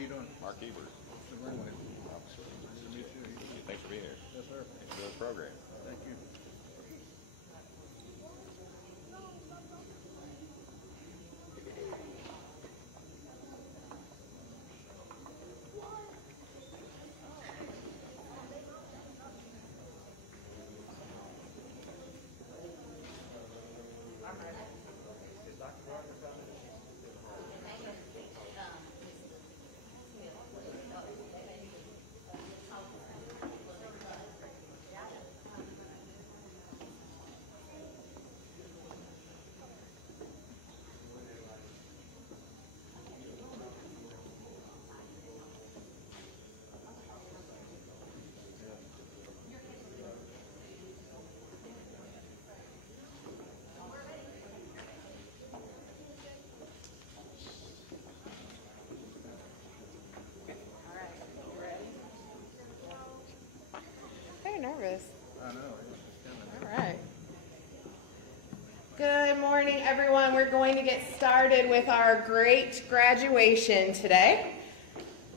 you doing? Mark Ebert. Mr. Greenway. Officer. Nice to meet you. Thanks for being here. Yes, sir. Enjoy the program. Thank you. Nervous. I know. All right. Good morning, everyone. We're going to get started with our great graduation today.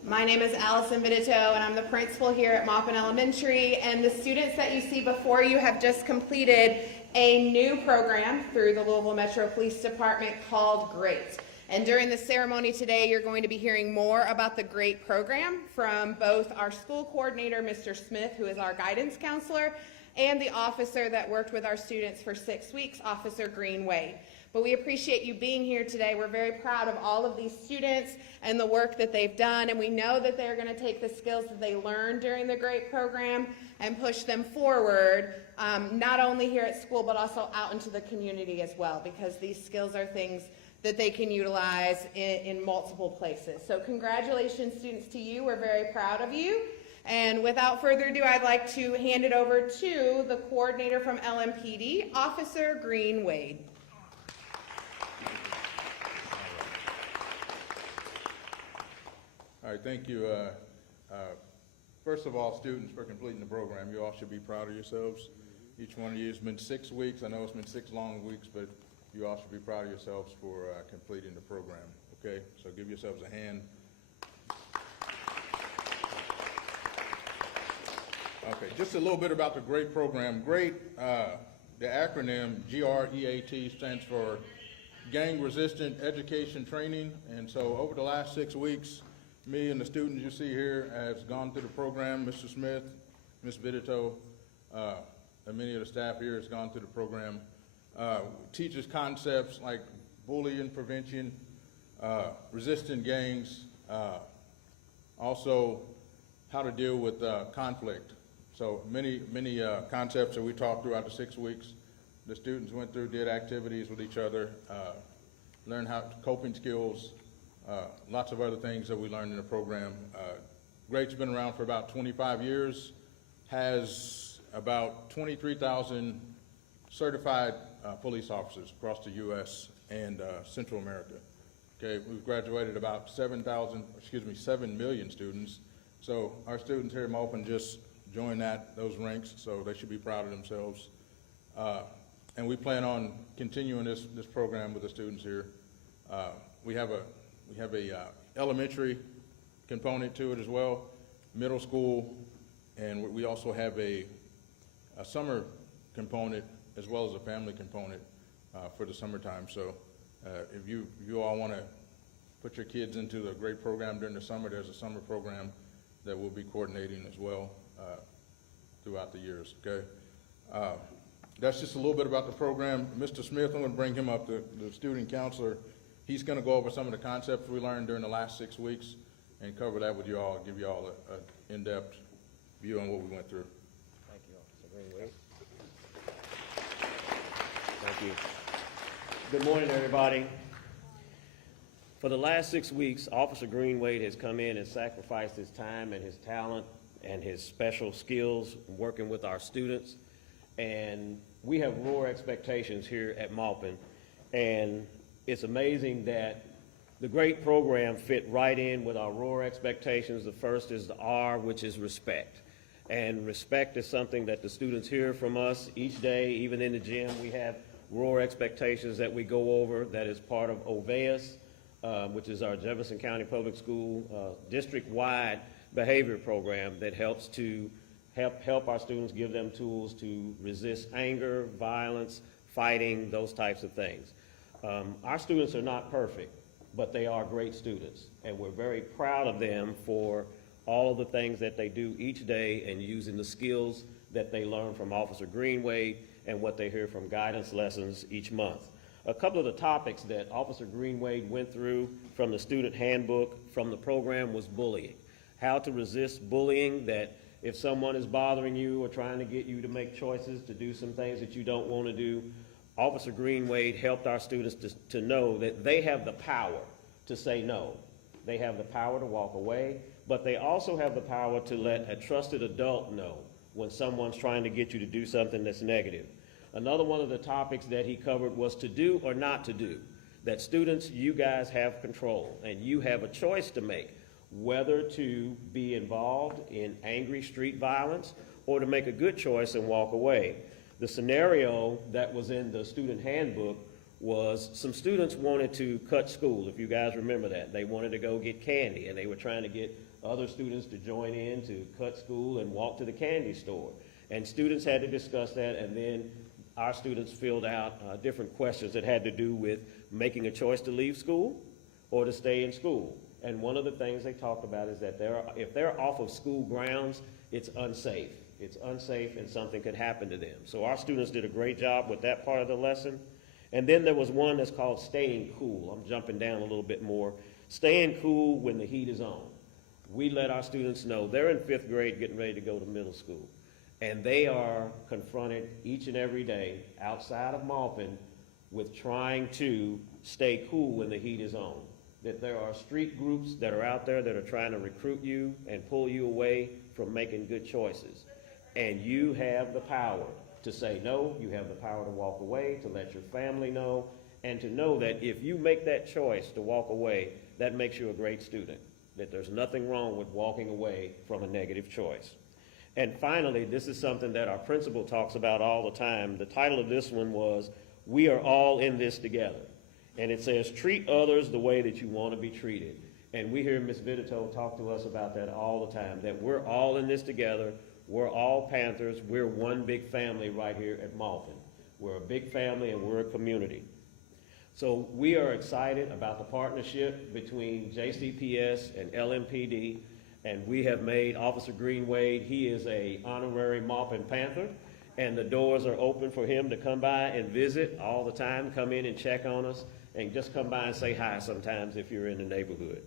My name is Allison Vidito, and I'm the principal here at Maupin Elementary, and the students that you see before you have just completed a new program through the Louisville Metro Police Department called GREAT. And during the ceremony today, you're going to be hearing more about the GREAT program from both our school coordinator, Mr. Smith, who is our guidance counselor, and the officer that worked with our students for 6 weeks, Officer Greenway. But we appreciate you being here today. We're very proud of all of these students and the work that they've done, and we know that they're going to take the skills that they learned during the GREAT program and push them forward, not only here at school, but also out into the community as well, because these skills are things that they can utilize in multiple places. So congratulations, students, to you. We're very proud of you. And without further ado, I'd like to hand it over to the coordinator from LMPD, Officer Greenway. All right, thank you. First of all, students, for completing the program, you all should be proud of yourselves. Each one of you has been 6 weeks. I know it's been 6 long weeks, but you all should be proud of yourselves for completing the program, okay? So give yourselves a hand. Okay, just a little bit about the GREAT program. GREAT, the acronym GREAT stands for Gang Resistant Education Training. And so over the last 6 weeks, me and the students you see here have gone through the program. Mr. Smith, Ms. Vidito, and many of the staff here has gone through the program. Teaches concepts like bullying prevention, resisting gangs, also how to deal with conflict. So many concepts that we taught throughout the 6 weeks. The students went through, did activities with each other, learned how coping skills, lots of other things that we learned in the program. GREAT's been around for about 25 years, has about 23,000 certified police officers across the U.S. and Central America. Okay, we've graduated about 7 million students. So our students here at Maupin just joined those ranks, so they should be proud of themselves. And we plan on continuing this program with the students here. We have a elementary component to it as well, middle school, and we also have a summer component as well as a family component for the summertime. So if you all want to put your kids into the GREAT program during the summer, there's a summer program that we'll be coordinating as well throughout the years, okay? That's just a little bit about the program. Mr. Smith, I'm going to bring him up, the student counselor. He's going to go over some of the concepts we learned during the last 6 weeks and cover that with you all, give you all an in-depth view on what we went through. Thank you, Officer Greenway. Thank you. Good morning, everybody. For the last 6 weeks, Officer Greenway has come in and sacrificed his time and his talent and his special skills working with our students. And we have raw expectations here at Maupin. And it's amazing that the GREAT program fit right in with our raw expectations. The first is the R, which is respect. And respect is something that the students hear from us each day. Even in the gym, we have raw expectations that we go over that is part of OVEUS. which is our Jefferson County Public School district-wide behavior program that helps to help our students, give them tools to resist anger, violence, fighting, those types of things. Our students are not perfect, but they are great students, and we're very proud of them for all of the things that they do each day and using the skills that they learn from Officer Greenwade and what they hear from guidance lessons each month. A couple of the topics that Officer Greenwade went through from the student handbook from the program was bullying. How to resist bullying, that if someone is bothering you or trying to get you to make choices to do some things that you don't want to do, Officer Greenwade helped our students to know that they have the power to say no. They have the power to walk away, but they also have the power to let a trusted adult know when someone's trying to get you to do something that's negative. Another one of the topics that he covered was to do or not to do. That students, you guys have control, and you have a choice to make, whether to be involved in angry street violence or to make a good choice and walk away. The scenario that was in the student handbook was some students wanted to cut school, if you guys remember that. They wanted to go get candy, and they were trying to get other students to join in to cut school and walk to the candy store. And students had to discuss that, and then our students filled out different questions that had to do with making a choice to leave school or to stay in school. And one of the things they talked about is that if they're off of school grounds, it's unsafe. It's unsafe and something could happen to them. So our students did a great job with that part of the lesson. And then there was one that's called staying cool. I'm jumping down a little bit more. Staying cool when the heat is on. We let our students know they're in 5th grade getting ready to go to middle school. And they are confronted each and every day outside of Maupin with trying to stay cool when the heat is on. That there are street groups that are out there that are trying to recruit you and pull you away from making good choices. And you have the power to say no, you have the power to walk away, to let your family know, and to know that if you make that choice to walk away, that makes you a great student. That there's nothing wrong with walking away from a negative choice. And finally, this is something that our principal talks about all the time. The title of this one was, "We Are All in This Together." And it says, treat others the way that you want to be treated. And we hear Ms. Vidito talk to us about that all the time, that we're all in this together. We're all Panthers. We're one big family right here at Maupin. We're a big family and we're a community. So we are excited about the partnership between JCPS and LMPD. And we have made Officer Greenwade, he is a honorary Maupin Panther, and the doors are open for him to come by and visit all the time, come in and check on us, and just come by and say hi sometimes if you're in the neighborhood.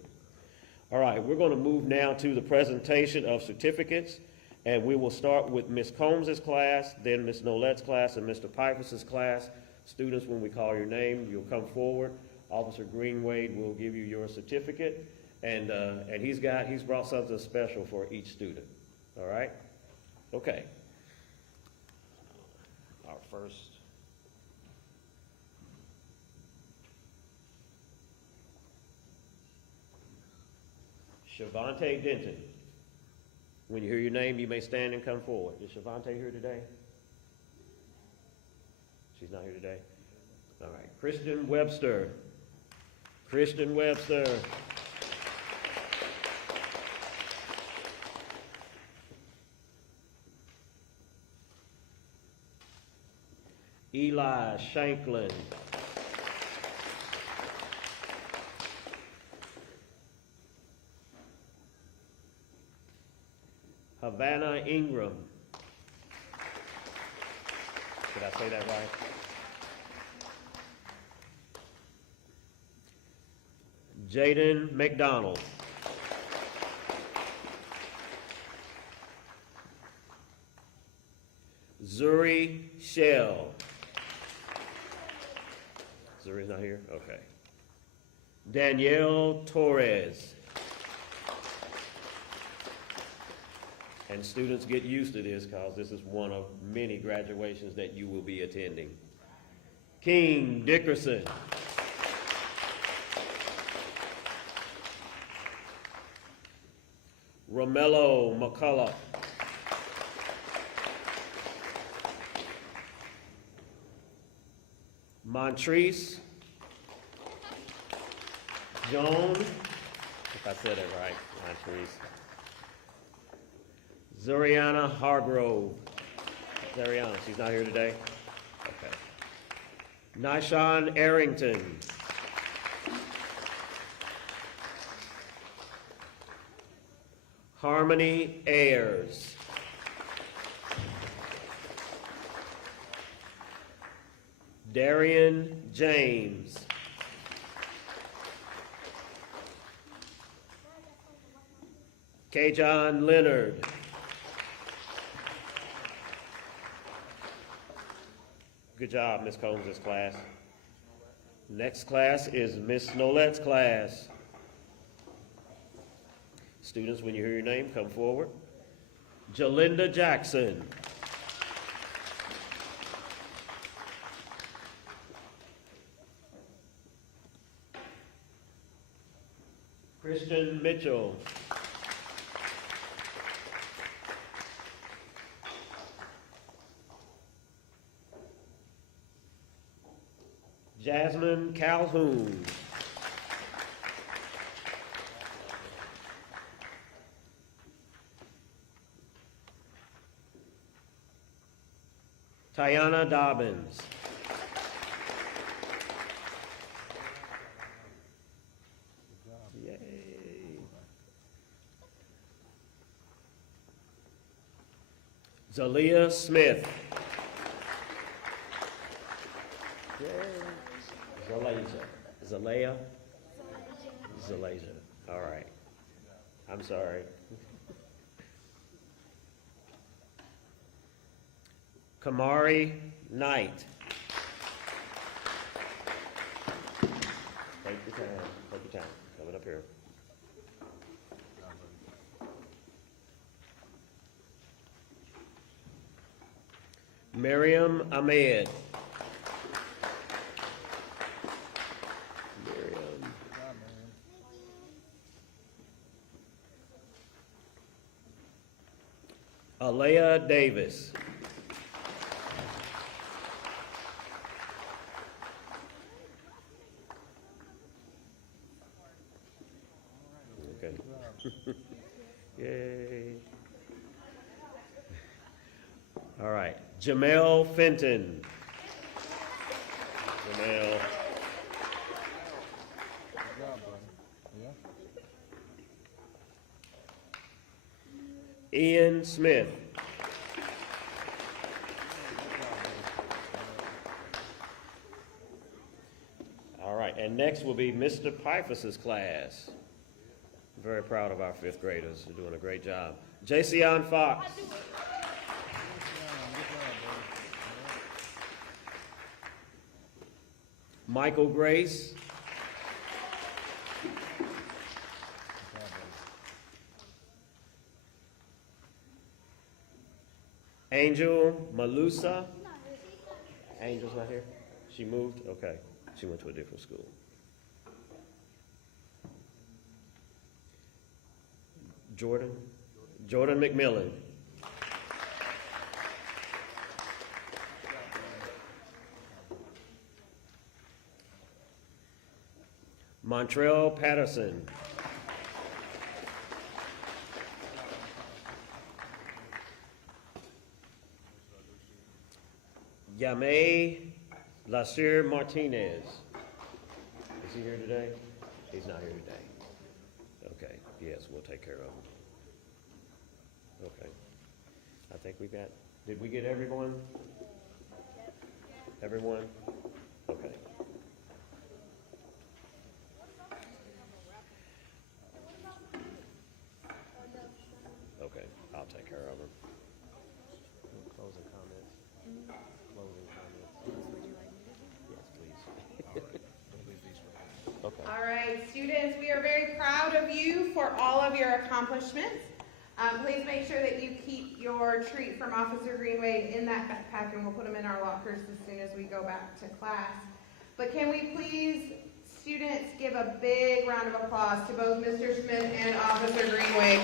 All right, we're going to move now to the presentation of certificates, and we will start with Ms. Combs' class, then Ms. Nolet's class, and Mr. Pipers' class. Students, when we call your name, you'll come forward. Officer Greenwade will give you your certificate. And he's brought something special for each student. All right? Okay. Our first. Shavante Denton. When you hear your name, you may stand and come forward. Is Shavante here today? She's not here today? All right. Christian Webster. Christian Webster. Eli Shanklin. Havana Ingram. Did I say that right? Jaden McDonald. Zuri Shell. Zuri's not here? Okay. Danielle Torres. And students, get used to this because this is one of many graduations that you will be attending. King Dickerson. Romello McCullough. Montrese Joan, if I said it right, Montrese. Zuriana Hargrove. Zuriana, she's not here today? Okay. Nyshawn Arrington. Harmony Ayers. Darian James. Kajon Leonard. Good job, Ms. Combs' class. Next class is Ms. Snolette's class. Students, when you hear your name, come forward. Jalinda Jackson. Christian Mitchell. Jasmine Calhoun. Tiana Dobbins. Yay. Zalia Smith. Yay. Zalasia. Zalasia. All right. I'm sorry. Kamari Knight. Take your time. Take your time. Coming up here. Miriam Ahmed. Alea Davis. Okay. Yay. All right. Jamel Fenton. Jamel. Ian Smith. All right, and next will be Mr. Pifus's class. Very proud of our fifth graders. They're doing a great job. Jason Fox. Michael Grace. Angel Malusa. Angel's not here? She moved? Okay. She went to a different school. Jordan McMillan. Montrell Patterson. Yamé Lasir Martinez. Is he here today? He's not here today. Okay, yes, we'll take care of him. Okay. I think we got, did we get everyone? Everyone? Okay. Okay, I'll take care of him. Closing comments? Closing comments? Yes, please. Okay. All right, students, we are very proud of you for all of your accomplishments. Please make sure that you keep your treat from Officer Greenway in that backpack, and we'll put them in our lockers as soon as we go back to class. But can we please, students, give a big round of applause to both Mr. Smith and Officer Greenway.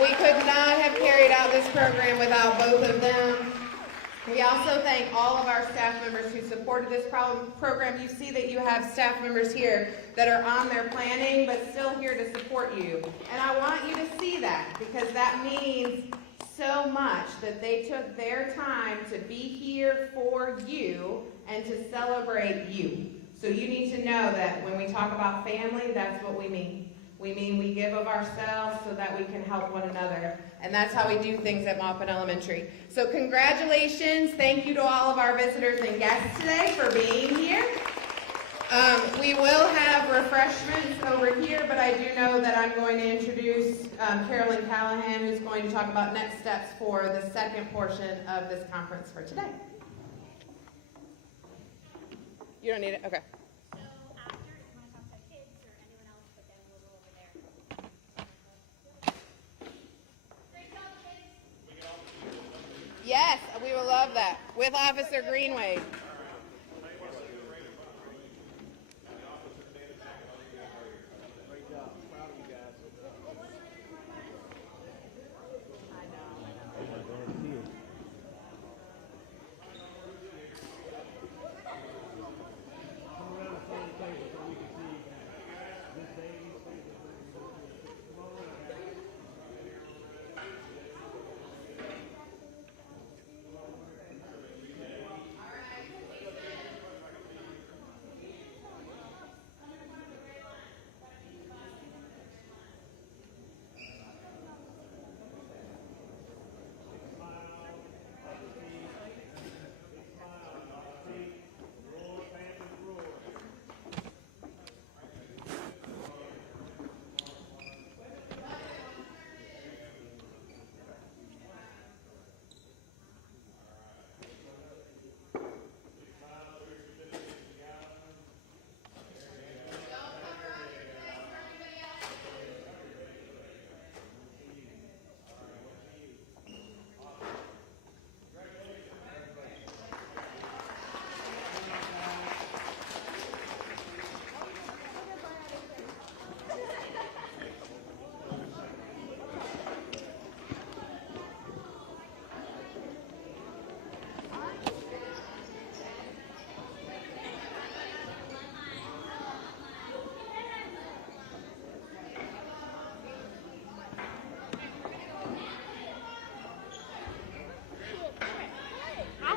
We could not have carried out this program without both of them. We also thank all of our staff members who supported this program. You see that you have staff members here that are on their planning, but still here to support you. And I want you to see that, because that means so much that they took their time to be here for you and to celebrate you. So you need to know that when we talk about family, that's what we mean. We mean we give of ourselves so that we can help one another. And that's how we do things at Maupin Elementary. So congratulations. Thank you to all of our visitors and guests today for being here. We will have refreshments over here, but I do know that I'm going to introduce Carolyn Callahan, who's going to talk about next steps for the second portion of this conference for today. You don't need it? Okay. So after, you want to talk to the kids or anyone else, but then we'll go over there. Great job, kids. Yes, we will love that. With Officer Greenway.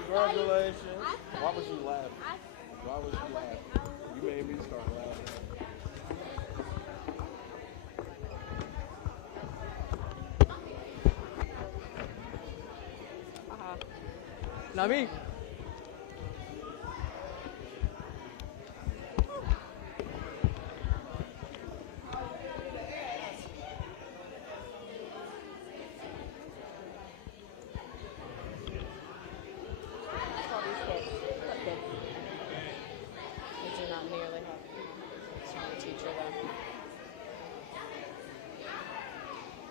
Congratulations. Why was you laughing? Why was you laughing? You made me start laughing. Not me.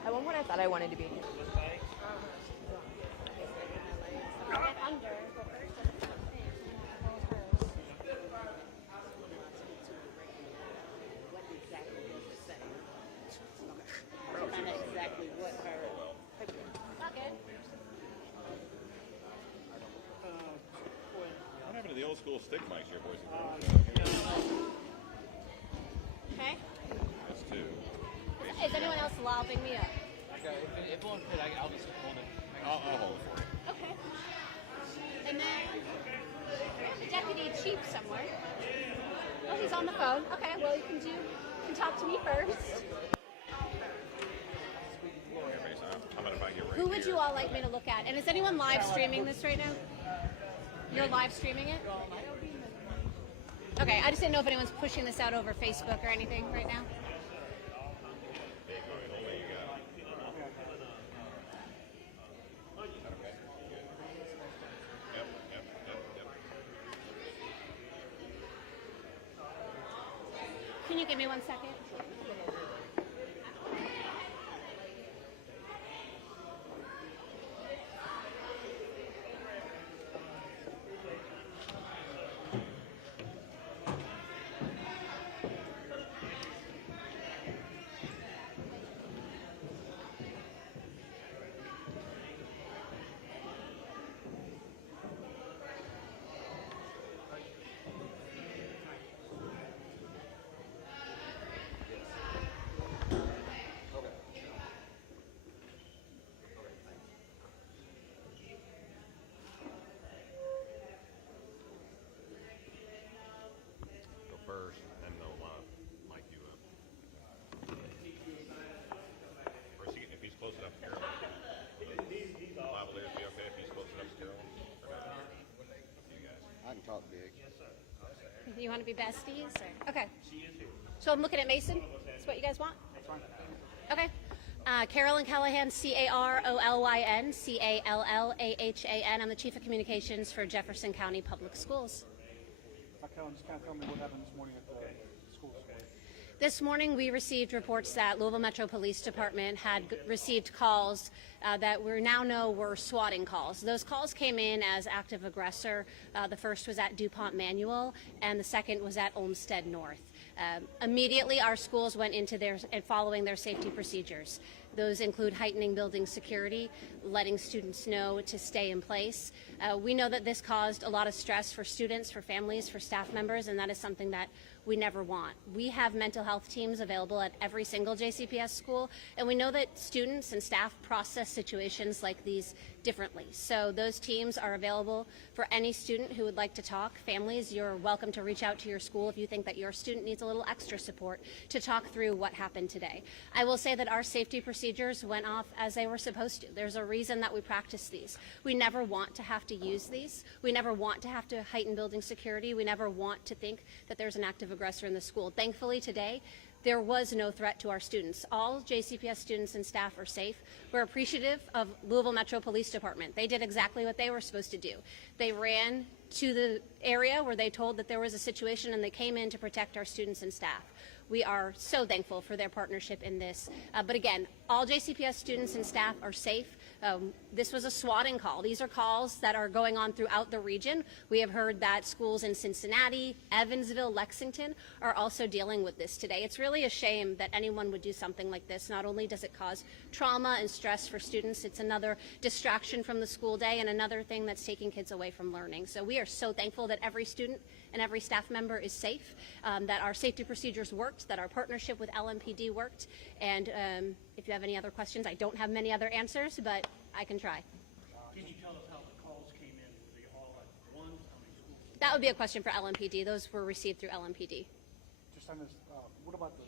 At one point I thought I wanted to be. Exactly what her. What happened to the old school stick mics here, boys and girls? Okay. That's two. Is anyone else lobbing me up? If it won't fit, I'll just hold it. I'll hold it for you. Okay. And then there's a deputy chief somewhere. Oh, he's on the phone. Okay, well you can talk to me first. How about if I get right Who would here? you all like me to look at? And is anyone live streaming this right now? You're live streaming it? Okay, I just didn't know if anyone's pushing this out over Facebook or anything right now. Can you give me 1 second? You want to be besties? Or? Okay. So I'm looking at Mason. That's what you guys want? Okay. Carolyn Callahan, Carolyn, Callahan. I'm the Chief of Communications for Jefferson County Public Schools. Carolyn, just kind of tell me what happened this morning at the schools. This morning we received reports that Louisville Metro Police Department had received calls that we now know were swatting calls. Those calls came in as active aggressor. The first was at DuPont Manual and the second was at Olmstead North. Immediately our schools went into following their safety procedures. Those include heightening building security, letting students know to stay in place. We know that this caused a lot of stress for students, for families, for staff members, and that is something that we never want. We have mental health teams available at every single JCPS school, and we know that students and staff process situations like these differently. So those teams are available for any student who would like to talk. Families, you're welcome to reach out to your school if you think that your student needs a little extra support to talk through what happened today. I will say that our safety procedures went off as they were supposed to. There's a reason that we practice these. We never want to have to use these. We never want to have to heighten building security. We never want to think that there's an active aggressor in the school. Thankfully today, there was no threat to our students. All JCPS students and staff are safe. We're appreciative of Louisville Metro Police Department. They did exactly what they were supposed to do. They ran to the area where they told that there was a situation and they came in to protect our students and staff. We are so thankful for their partnership in this. But again, all JCPS students and staff are safe. This was a swatting call. These are calls that are going on throughout the region. We have heard that schools in Cincinnati, Evansville, Lexington are also dealing with this today. It's really a shame that anyone would do something like this. Not only does it cause trauma and stress for students, it's another distraction from the school day and another thing that's taking kids away from learning. So we are so thankful that every student and every staff member is safe, that our safety procedures worked, that our partnership with LMPD worked. And if you have any other questions, I don't have many other answers, but I can try. Can you tell us how the calls came in? Were they all at once? How many schools? That would be a question for LMPD. Those were received through LMPD. Just on this, what about the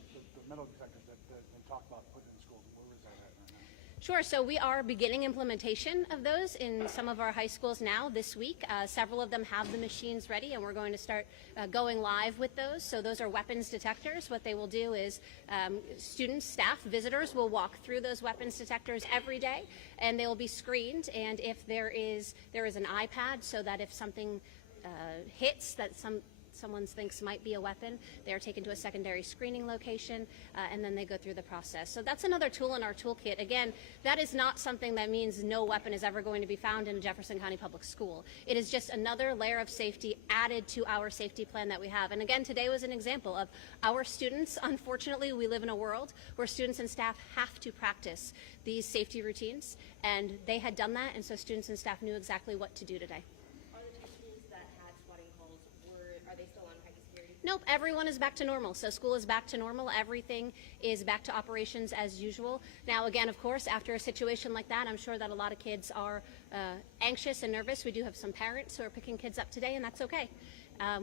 metal detectors that they talked about putting in schools? Where is that at right now? Sure. So we are beginning implementation of those in some of our high schools now this week. Several of them have the machines ready, and we're going to start going live with those. So those are weapons detectors. What they will do is students, staff, visitors will walk through those weapons detectors every day, and they will be screened. And if there is an iPad, so that if something hits that someone thinks might be a weapon, they're taken to a secondary screening location, and then they go through the process. So that's another tool in our toolkit. Again, that is not something that means no weapon is ever going to be found in a Jefferson County Public School. It is just another layer of safety added to our safety plan that we have. And again, today was an example of our students. Unfortunately, we live in a world where students and staff have to practice these safety routines, and they had done that, and so students and staff knew exactly what to do today. Are they still on heightened security? Nope, everyone is back to normal. So school is back to normal. Everything is back to operations as usual. Now, again, of course, after a situation like that, I'm sure that a lot of kids are anxious and nervous. We do have some parents who are picking kids up today, and that's okay.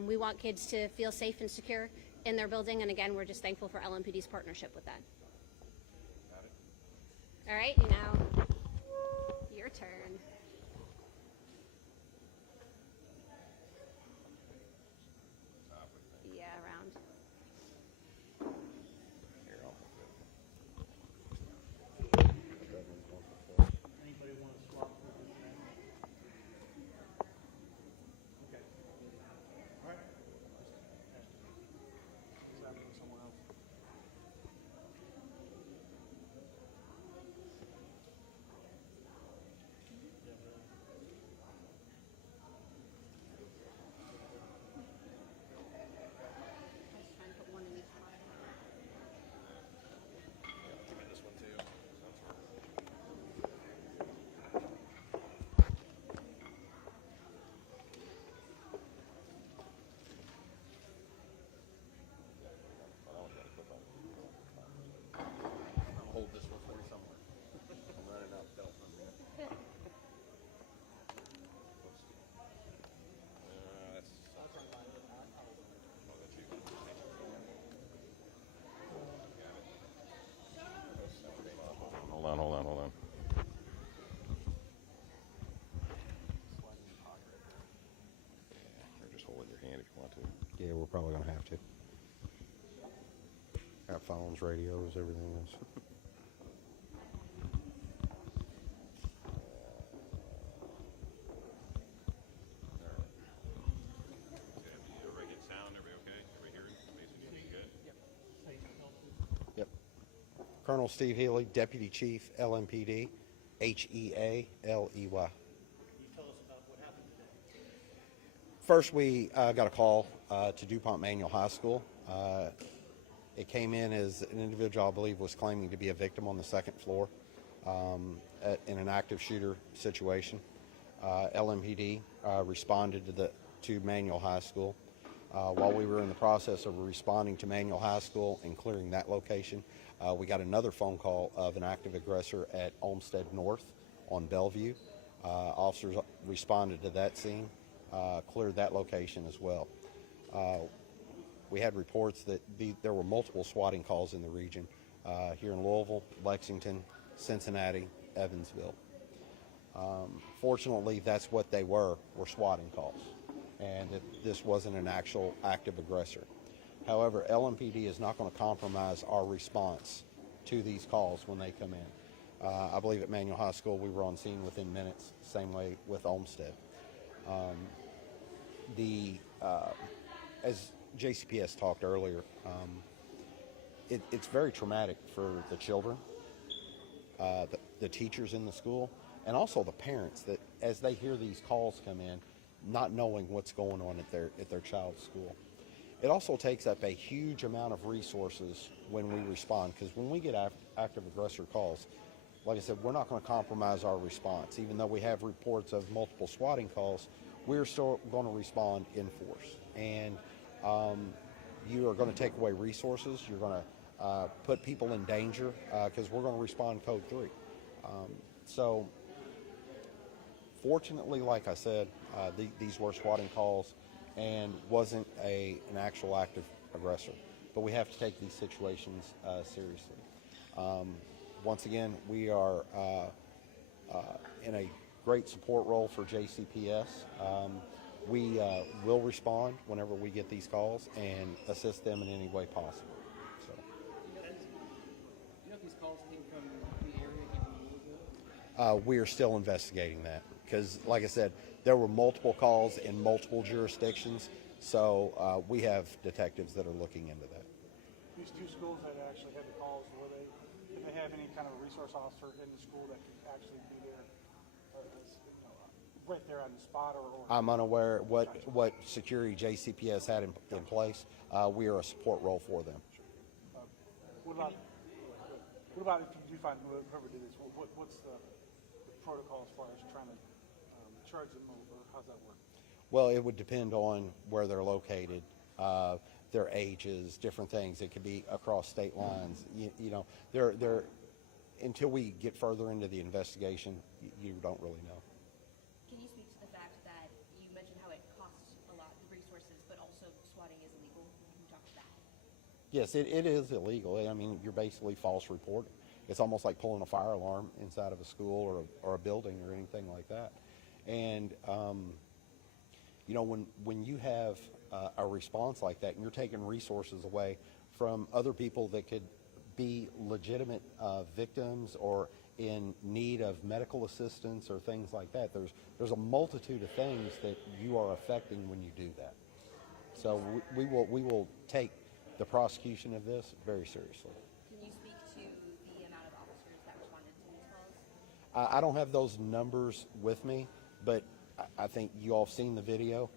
We want kids to feel safe and secure in their building, and again, we're just thankful for LMPD's partnership with that. All right, now, your turn. Anybody want to swap with this man? Okay. All right. Let's have it with someone else. if you want to. Yeah, we're probably gonna have to. Got phones, radios, everything else. Everybody get sound? Everybody okay? Everybody hearing? Basically good? Yep. Colonel Steve Healy, Deputy Chief, LMPD, Healey. First, we got a call to DuPont Manual High School. It came in as an individual, I believe, was claiming to be a victim on the second floor in an active shooter situation. LMPD responded to Manual High School. While we were in the process of responding to Manual High School and clearing that location, we got another phone call of an active aggressor at Olmstead North on Bellevue. Officers responded to that scene, cleared that location as well. We had reports that there were multiple swatting calls in the region here in Louisville, Lexington, Cincinnati, Evansville. Fortunately, that's what they were swatting calls, and this wasn't an actual active aggressor. However, LMPD is not going to compromise our response to these calls when they come in. I believe at Manual High School we were on scene within minutes, same way with Olmstead. As JCPS talked earlier, it's very traumatic for the children, the teachers in the school, and also the parents that as they hear these calls come in, not knowing what's going on at their child's school. It also takes up a huge amount of resources when we respond, because when we get active aggressor calls, like I said, we're not going to compromise our response. Even though we have reports of multiple swatting calls, we're still going to respond in force. And you are going to take away resources. You're going to put people in danger because we're going to respond code 3. So fortunately, like I said, these were swatting calls and wasn't an actual active aggressor. But we have to take these situations seriously. Once again, we are in a great support role for JCPS. We will respond whenever we get these calls and assist them in any way possible. So. You know if these calls came from the area, came from Louisville? We are still investigating that because, like I said, there were multiple calls in multiple jurisdictions, so we have detectives that are looking into that. These two schools that actually had the calls, did they have any kind of resource officer in the school that could actually be there, right there on the spot, or? I'm unaware what security JCPS had in place. We are a support role for them. What about if you do find whoever did this? What's the protocol as far as trying to charge them, or how's that work? Well, it would depend on where they're located, their ages, different things. It could be across state lines. You know, they're until we get further into the investigation, you don't really know. Can you speak to the fact that you mentioned how it costs a lot of resources, but also swatting is illegal? Can you talk to that? Yes, it is illegal. I mean, you're basically false reporting. It's almost like pulling a fire alarm inside of a school or a building or anything like that. And, you know, when you have a response like that and you're taking resources away from other people that could be legitimate victims or in need of medical assistance or things like that, there's a multitude of things that you are affecting when you do that. So we will take the prosecution of this very seriously. Can you speak to the amount of officers that responded to these calls? I don't have those numbers with me, but I think you all have seen the video.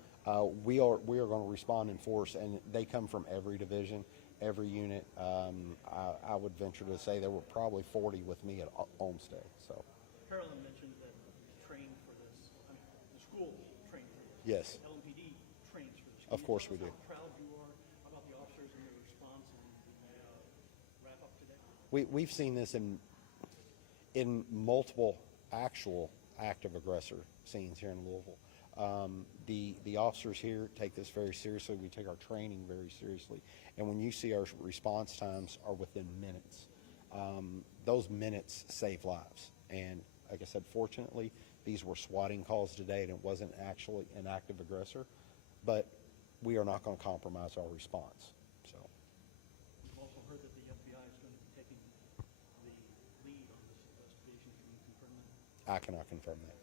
We are going to respond in force, and they come from every division, every unit. I would venture to say there were probably 40 with me at Olmstead. So. Carolyn mentioned that you trained for this. I mean, the school trained for this. Yes. LMPD trains for this. Of course we do. How proud you are about the officers and their response and wrap up today? We've seen this in multiple actual active aggressor scenes here in Louisville. The officers here take this very seriously. We take our training very seriously. And when you see our response times are within minutes, those minutes save lives. And like I said, fortunately, these were swatting calls today and it wasn't actually an active aggressor. But we are not going to compromise our response. So We've also heard that the FBI is going to be taking the lead on this investigation. Can you confirm that? I cannot confirm that.